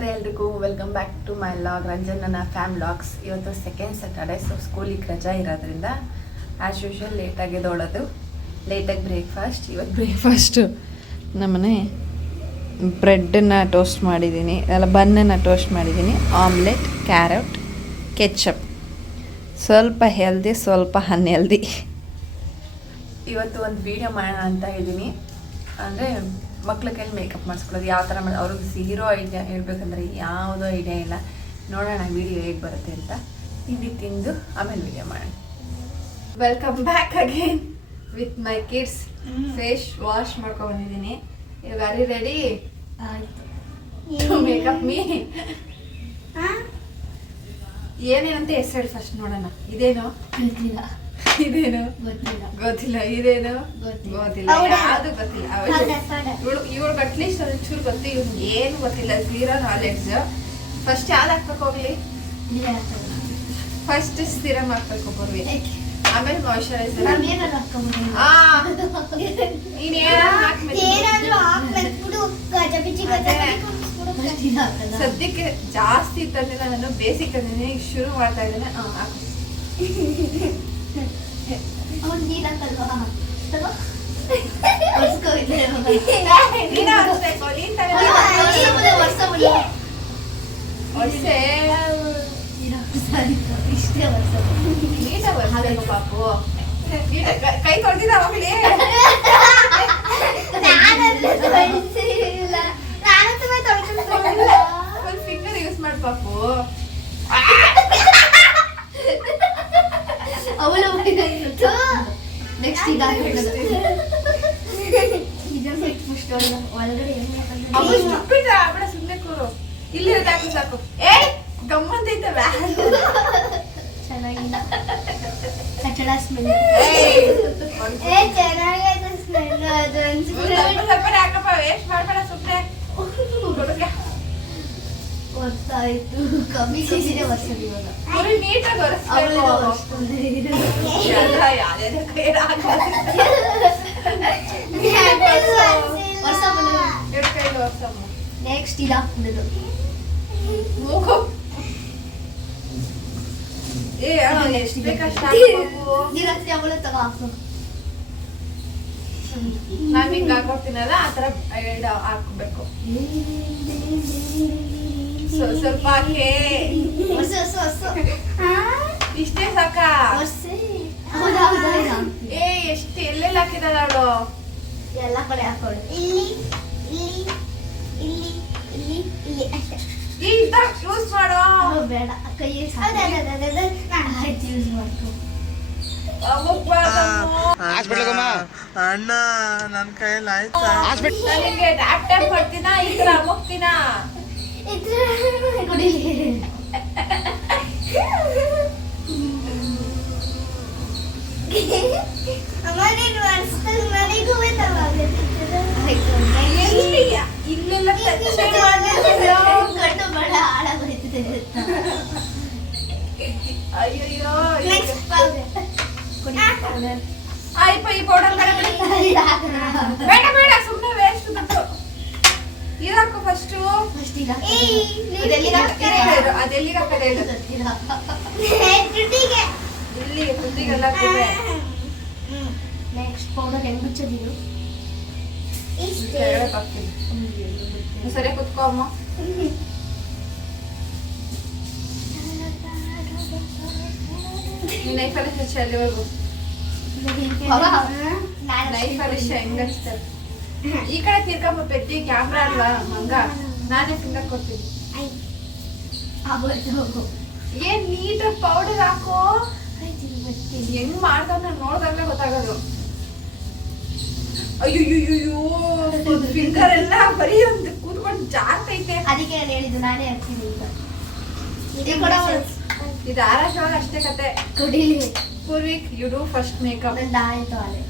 ಎಲ್ರಿಗೂ welcome back to my vlog ರಂಜನನ fam vlogs. ಇವತ್ತು ಸೆಕೆಂಡ್ ಸ್ಯಾಟರ್ಡೆ, ಸೊ ಸ್ಕೂಲಿಗೆ ರಜಾ ಇರೋದ್ರಿಂದ ಆ್ಯಸ್ ಯೂಶ್ವಲ್ ಲೇಟಾಗಿ ಎದ್ದೋಳೋದು, ಲೇಟಾಗಿ ಬ್ರೇಕ್ಫಾಸ್ಟ್. ಇವತ್ತು ಬ್ರೇಕ್ಫಾಸ್ಟು ನಮ್ಮನೆ ಬ್ರೆಡ್ಡನ್ನು ಟೋಸ್ಟ್ ಮಾಡಿದ್ದೀನಿ, ಬನ್ನನ್ನು ಟೋಸ್ಟ್ ಮಾಡಿದ್ದೀನಿ, ಆಮ್ಲೆಟ್, ಕ್ಯಾರೆಟ್, ಕೆಚಪ್. ಸ್ವಲ್ಪ ಹೆಲ್ದಿ, ಸ್ವಲ್ಪ ಅನ್ಹೆಲ್ದಿ. ಇವತ್ತು ಒಂದು ವೀಡಿಯೋ ಮಾಡೋಣ ಅಂತ ಇದ್ದೀನಿ. ಅಂದರೆ ಮಕ್ಳ ಕೈಲಿ ಮೇಕಪ್ ಮಾಡಿಸ್ಕೊಳ್ಳೋದು ಯಾವ ಥರ ಮಾಡಿ, ಅವ್ರಿಗೆ ಝೀರೋ ಐಡಿಯಾ ಹೇಳ್ಬೇಕಂದ್ರೆ ಯಾವುದೋ ಐಡಿಯಾ ಇಲ್ಲ. ನೋಡೋಣ ವಿಡಿಯೋ ಹೇಗೆ ಬರುತ್ತೆ ಅಂತ. ತಿಂದು ಆಮೇಲೆ ವಿಡಿಯೋ ಮಾಡೋಣ. Welcome back again with my kids. Face wash ಮಾಡ್ಕೊಂಡ್ಬಂದಿದ್ದೀನಿ. ಇವಾಗ ಅರಿ ರೆಡಿ ಟು ಮೇಕಪ್ ಮೀ. ಏನೇನಂತ ಹೆಸರು ಹೇಳಿ ಫಸ್ಟ್ ನೋಡೋಣ. ಇದೇನು ಗೊತ್ತಿಲ್ಲ, ಇದೇನು ಗೊತ್ತಿಲ್ಲ, ಗೊತ್ತಿಲ್ಲ, ಇದೇನು ಗೊತ್ತಿಲ್ಲ, ಯಾವುದು ಗೊತ್ತಿಲ್ಲ. ಇವ್ರಿಗೆ ಅಟ್ಲೀಸ್ಟ್ ಒಂಚೂರು ಗೊತ್ತು, ಇವ್ನಿಗೆ ಏನು ಗೊತ್ತಿಲ್ಲ, ಝೀರೋ ನಾಲೆಡ್ಜ್. ಫಸ್ಟ್ ಯಾವ್ದು ಹಾಕ್ಬೇಕು ಹೋಗ್ಲಿ? ಫಸ್ಟ್ ಸಿರಮ್ ಹಾಕ್ಬೇಕು ಬರ್ವಿ, ಆಮೇಲೆ ಮಾಯಿಶ್ಚರೈಸರ್. ಸದ್ಯಕ್ಕೆ ಜಾಸ್ತಿ ತಂದಿಲ್ಲ, ನಾನು ಬೇಸಿಕ್ ತಂದಿದ್ದೀನಿ, ಈಗ ಶುರು ಮಾಡ್ತಾ ಇದ್ದೇನೆ. ಪಾಪು ಕೈ ತೊಳೆದಿದ್ದ ಅವಾಗಲೇ ಒಂದು ಫಿಂಗರ್ ಯೂಸ್ ಮಾಡಿ ಪಾಪು. ಅವಳು ನೆಕ್ಸ್ಟ್ ಒಳಗಡೆ ಸುಮ್ಮನೆ ಕೂರು, ಇಲ್ಲಿ ಹಾಕಿ ಸಾಕು. ಏ ಗಮ್ಮಂತೈತೆ ಚೆನ್ನಾಗಿಲ್ಲ, ಕಚಡ ಸ್ಮೆಲ್. ಹಾಕಪ್ಪ, ವೇಸ್ಟ್ ಮಾಡ್ಬೇಡ ಸುಮ್ಮನೆ. ವರ್ಷ ಆಯ್ತು, ಕಮ್ಮಿ ಸಿಸಿದೆ ವರ್ಷ. ಇವಾಗ ನೀಟಾಗಿ ನೆಕ್ಸ್ಟ್ ಇದು ಹಾಕ್ಬಿಡೋದು. ಅವಳು ತಗೋ ಹಾಕು. ನಾವ್ ಹಿಂಗ ಹಾಕೊಡ್ತೀನಲ್ಲ ಆ ತರ ಹಾಕ್ಬೇಕು. ಸ್ವಲ್ಪ ಇಷ್ಟೇ ಸಾಕ. ಏ ಎಷ್ಟು ಎಲ್ಲೆಲ್ಲ ಹಾಕಿದಾಳ ಅವಳು, ಎಲ್ಲ ಕಡೆ ಹಾಕೋಳು. ಯೂಸ್ ಮಾಡೋ ಬೇಡ, ಕೈ ಯೂಸ್ ಮಾಡ್ಕೊ. ಅಣ್ಣ ನನ್ನ ಕೈಯಲ್ಲಿ ಆಯ್ತಾ? ನನಗೆ ಟ್ಯಾಪ್ ಟ್ಯಾಪ್ ಮಾಡ್ತೀನ, ಈ ತರ ಅಮುಕ್ತೀನ. ಇಲ್ಲೆಲ್ಲ ಅಯ್ಯೋ ಆಯ್ಪ, ಈ ಪೌಡರ್ ಬೇಡ ಬೇಡ, ಸುಮ್ಮನೆ ವೇಸ್ಟ್ ಬಿಟ್ಟು ಇದಾಕು ಫಸ್ಟು. ಅದೆಲ್ಲಿಗೆ ಹಾಕದೆ ಇಲ್ಲಿಗೆ ತುದಿಗೆಲ್ಲ ನೆಕ್ಸ್ಟ್ ಪೌಡರ್ ಹೆಂಗ್ ಮುಚ್ಚೋದಿರು? ಸರಿ ಕುತ್ಕೋ ಅಮ್ಮ. ನೈಫಲ್ಲಿ ಹಚ್ಚಿ ಅಲ್ಲಿವರೆಗೂ. ನೈಫಲ್ಲಿ ಹೆಂಗ್ ಹಚ್ತಾರೆ? ಈ ಕಡೆ ತಿರ್ಗಮ್ಮ, ಪೆದ್ದಿ ಕ್ಯಾಮ್ರಾ ಅಲ್ವಾ ಹಂಗ. ನಾನೇ ಫಿಂಗರ್ ಕೊಡ್ತೀನಿ. ಏನ್ ನೀಟಾಗಿ ಪೌಡರ್ ಹಾಕೋ. ಹೆಂಗ್ ಮಾಡ್ತಾವ ನೋಡ್ದಾಗ್ಲೇ ಗೊತ್ತಾಗೋದು. ಅಯ್ಯೋ ಫಿಂಗರ್ ಎಲ್ಲ ಬರೀ ಒಂದು ಕೂತ್ಕೊಂಡು ಜಾರ್ತೈತೆ. ಅದಕ್ಕೆ ನಾನು ಹೇಳಿದ್ದು, ನಾನೇ ಹಾಕ್ತೀನಿ. ಇದು ಆರಾಶವಾಗ ಅಷ್ಟೇ ಕತೆ. ಕುಡಿಲಿ Poorvik, you do first makeup. ಆಯ್ತು, ಅದೇ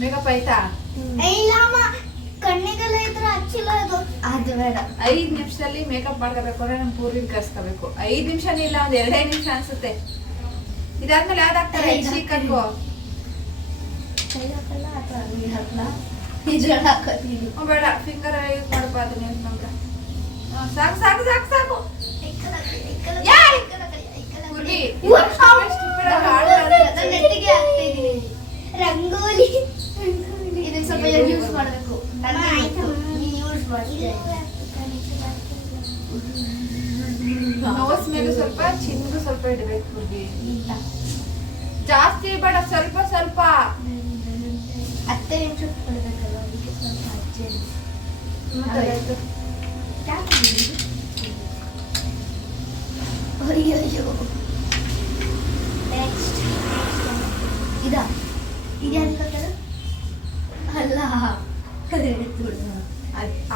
ಮೇಕಪ್ ಆಯ್ತಾ? ಕಣ್ಣಿಗೆಲ್ಲ ಇದ್ರೆ ಹಚ್ಚಿಲ್ಲ. ಅದು ಬೇಡ. 5 ನಿಮಿಷದಲ್ಲಿ ಮೇಕಪ್ ಮಾಡ್ಕೋಬೇಕು ಅಂದ್ರೆ ನಮ್ ಪೂರ್ವಿಕ್ ಕರ್ಸ್ಕೋಬೇಕು. 5 ನಿಮಿಷನೇ ಇಲ್ಲ, ಒಂದ್ 2 ನಿಮಿಷ ಅನ್ಸುತ್ತೆ. ಇದಾದ್ಮೇಲೆ ಯಾವ್ದಾಗ್ತಾರೆ? ಚೀಕನ್ಗು ಕೈ ಹಾಕಲ್ಲ ಅಥವಾ ಅಂಗಡಿ ಹಾಕಲ್ಲ, ನಿಜ ಹಾಕೋತೀನಿ. ಬೇಡ, ಫಿಂಗರ್ ಯೂಸ್ ಮಾಡಬಾರ್ದು. ನೀವು ನಮ್ಗೆ ಸಾಕು ಸಾಕು ಸಾಕು ಸಾಕು ಪೂರ್ವಿ, ನೆಟ್ಟಿಗೆ ಆಗ್ತಾ ಇದೀನಿ. ರಂಗೋಲಿ ಇದನ್ನ ಸ್ವಲ್ಪ ಯೂಸ್ ಮಾಡಬೇಕು. ಯೂಸ್ ಮಾಡ್ತೀನಿ. ನೋಸ್ ಮೇಲೆ ಸ್ವಲ್ಪ ಚಿನ್ಗೂ ಸ್ವಲ್ಪ ಇಡಬೇಕು ಪೂರ್ವಿ. ಇಲ್ಲ ಜಾಸ್ತಿ ಬೇಡ, ಸ್ವಲ್ಪ ಸ್ವಲ್ಪ. 10 ನಿಮಿಷ ಕೊಡಬೇಕಲ್ಲ, ಅದಕ್ಕೆ ಸ್ವಲ್ಪ ಅರ್ಜೆಂಟ್. ಅಯ್ಯೋ ನೆಕ್ಸ್ಟ್ ಇದಾ ಇದೆಂತದ್ದು? ಅಲ್ಲ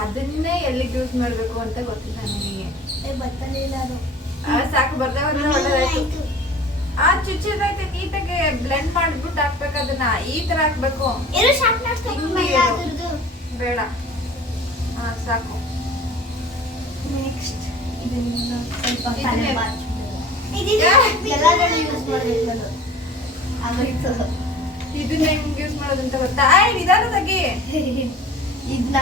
ಅದನ್ನೇ ಎಲ್ಲಿಗೆ ಯೂಸ್ ಮಾಡ್ಬೇಕು ಅಂತ ಗೊತ್ತಿಲ್ಲ ನನಗೆ. ಬತ್ತಲಿಲ್ಲ ಅದು. ಸಾಕು, ಬರ್ದೇ ಒಳ್ಳೆದಾಯ್ತು. ಚುಚ್ಚಿದೈತೆ, ನೀಟಾಗಿ ಬ್ಲೆಂಡ್ ಮಾಡ್ಬಿಟ್ಟು ಹಾಕ್ಬೇಕು. ಅದನ್ನ ಈ ತರ ಹಾಕ್ಬೇಕು. ಬೇಡ, ಸಾಕು. ನೆಕ್ಸ್ಟ್ ಇದನ್ನ ಸ್ವಲ್ಪ ಇದನ್ನೇ. ಎಲ್ಲಾದ್ರಲ್ಲೂ ಯೂಸ್ ಮಾಡಬೇಕು. ಆಗೋಯ್ತು. ಇದನ್ನ ಹೆಂಗ್ ಯೂಸ್ ಮಾಡೋದಂತ ಗೊತ್ತಾ? ನಿಧಾನ ತೆಗಿ. ಇದನ್ನ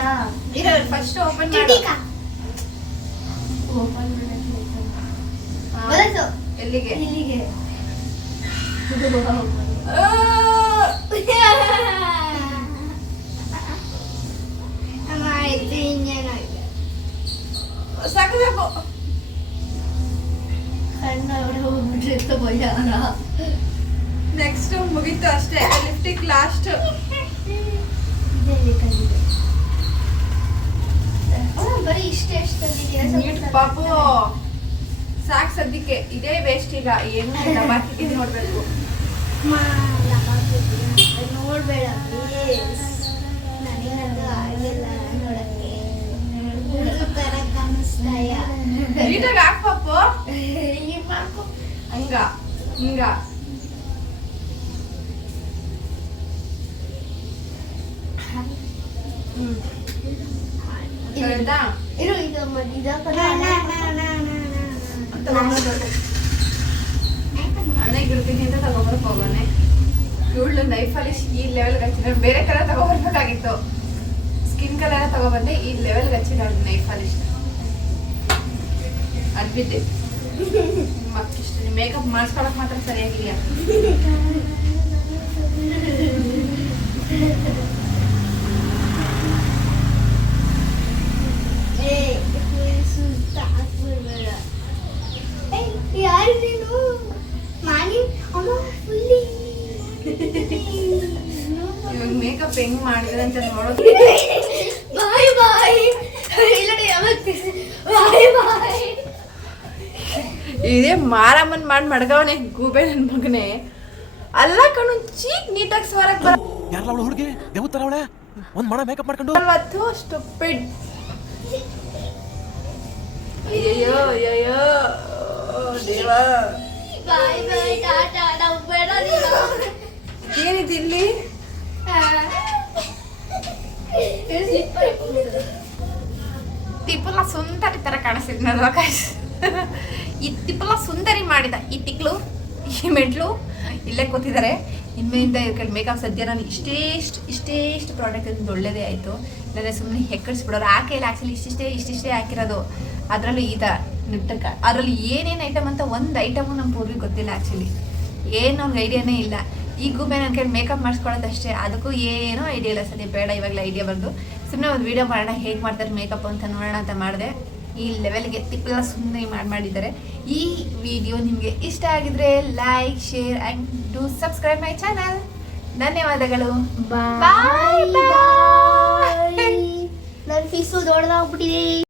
ಫಸ್ಟ್ ಓಪನ್ ಮಾಡಿ. ಓಪನ್ ಎಲ್ಲಿಗೆ? ಇಲ್ಲಿಗೆ. ಸಾಕು ಸಾಕು. ನೆಕ್ಸ್ಟ್ ಮುಗೀತು ಅಷ್ಟೇ. ಲಿಫ್ಟಿಕ್ ಲಾಸ್ಟ್. ಬರೀ ಇಷ್ಟೇ ಪಾಪು ಸಾಕ್ ಸದ್ಯಕ್ಕೆ. ಇದೇ ವೇಸ್ಟ್ ಈಗ, ಏನು ಇಲ್ಲ. ಬಾಕಿ ನೋಡ್ಬೇಕು. ನೋಡ್ಬೇಡ ನನಗಂತೂ ಆಗಿಲ್ಲ ನೋಡಕ್ಕೆ. ತರ ಕಾಣಿಸ್ತಾಯ. ನೀಟಾಗಿ ಹಾಕ್ ಪಾಪು. ಹಂಗ ಹಿಂಗ. ಇರು ಇದು ಹಣೆ ಗಿಡ್ತೀನಿ ಅಂತ ತಗೊಂಬರಕ್ ಹೋಗೋಣ. ಇವಳು ನೈಫಲ್ಲಿ ಈ ಲೆವೆಲ್ಗೆ ಹಚ್ಚಿದ. ಬೇರೆ ಕಲರ್ ತಗೊಬರ್ಬೇಕಾಗಿತ್ತು. ಸ್ಕಿನ್ ಕಲರ್ ತಗೊಬಂದೆ. ಈ ಲೆವೆಲ್ಗೆ ಹಚ್ಚಿದಾಳು ನೈಫಲ್ಲಿ. ಅದ್ಬಿದ್ದೆ. ಮತ್ತಿಷ್ಟು ಮೇಕಪ್ ಮಾಡಿಸ್ಕೊಳಕ್ ಮಾತ್ರ ಸರಿಯಾಗಿಲ್ಲ. ಯಾರು ನೀನು? ಇವಾಗ ಮೇಕಪ್ ಹೆಂಗ್ ಮಾಡಿದ್ರೆ ಅಂತ ನೋಡೋದು. ಬಾಯ್ ಬಾಯ್. ಬಾಯ್ ಬಾಯ್. ಇದೇ ಮಾರಮ್ಮನ್ ಮಾಡಿ ಮಡ್ಗವನೆ ಗೂಬೆ ನನ್ ಮಗನೆ. ಅಲ್ಲ ಕಣು, ಚೀಕ್ ನೀಟಾಗಿ ಸ್ವರಕ್ ಬರ. ಯಾರಲ್ಲ ಅವಳು ಹುಡುಗಿ? ದೇವತರ ಅವಳೆ ಒಂದ್ ಮಣ ಮೇಕಪ್ ಮಾಡ್ಕೊಂಡು. ಸ್ಟುಪಿಡ್. ಅಯ್ಯೋ ಅಯ್ಯೋ ದೇವಾ. ಬಾಯ್ ಬಾಯ್ ಟಾಟಾ. ನಾವು ಬೇಡ ನೀನು. ಏನಿದೆ ಇಲ್ಲಿ? ತಿಪ್ಪಲ ಸುಂದರಿ ತರ ಕಾಣಿಸ್ತಿದ್ನಲ್ವ ಗೈಸ್. ಈ ತಿಪ್ಪಲ ಸುಂದರಿ ಮಾಡಿದ ಈ ತಿಕ್ಲು, ಈ ಮೆಟ್ಲು ಇಲ್ಲೇ ಕೂತಿದ್ದಾರೆ. ಇನ್ಮೇಲಿಂದ ಇವ್ರ ಮೇಕಪ್ ಸದ್ಯ ನಾನು ಇಷ್ಟೇಷ್ಟು ಪ್ರಾಡಕ್ಟ್ ಇಂದ ಒಳ್ಳೇದೇ ಆಯಿತು. ನನಗೆ ಸುಮ್ಮನೆ ಹೆಕ್ಕಡಿಸ್ಬಿಡೋರು. ಆ ಕೈಲಿ ಆ್ಯಕ್ಚುಲಿ ಇಷ್ಟಿಷ್ಟೇ ಹಾಕಿರೋದು. ಅದರಲ್ಲೂ ಈ ಥರ ನಿಟ್ಟಕ್ಕೆ ಅದರಲ್ಲಿ ಏನೇನು ಐಟಮ್ ಅಂತ ಒಂದು ಐಟಮು ನಮ್ಮ ಪೂರ್ವಿಗೆ ಗೊತ್ತಿಲ್ಲ. ಆ್ಯಕ್ಚುಲಿ ಏನು ಅವ್ನಿಗೆ ಐಡಿಯಾನೇ ಇಲ್ಲ. ಈ ಗೂಬೆ ನನ್ನ ಕೈ ಮೇಕಪ್ ಮಾಡಿಸ್ಕೊಳ್ಳೋದಷ್ಟೇ. ಅದಕ್ಕೂ ಏನೂ ಐಡಿಯಾ ಇಲ್ಲ. ಸದ್ಯ ಬೇಡ, ಇವಾಗಲೇ ಐಡಿಯಾ ಬಂದು ಸುಮ್ಮನೆ ಒಂದು ವೀಡಿಯೋ ಮಾಡೋಣ ಹೇಗೆ ಮಾಡ್ತಾರೆ ಮೇಕಪ್ ಅಂತ ನೋಡೋಣ ಅಂತ ಮಾಡಿದೆ. ಈ ಲೆವೆಲ್ಗೆ ತಿಪ್ಪೆಲ್ಲ ಸುಂದರಿ ಮಾಡಿದ್ದಾರೆ. ಈ ವಿಡಿಯೋ ನಿಮಗೆ ಇಷ್ಟ ಆಗಿದ್ರೆ like, share and do subscribe my channel. ಧನ್ಯವಾದಗಳು. ಬಾಯ್ ಬಾಯ್. ನನ್ನ ಫೀಸು ದೊಡ್ಡದಾಗ್ಬಿಟ್ಟಿದೆ.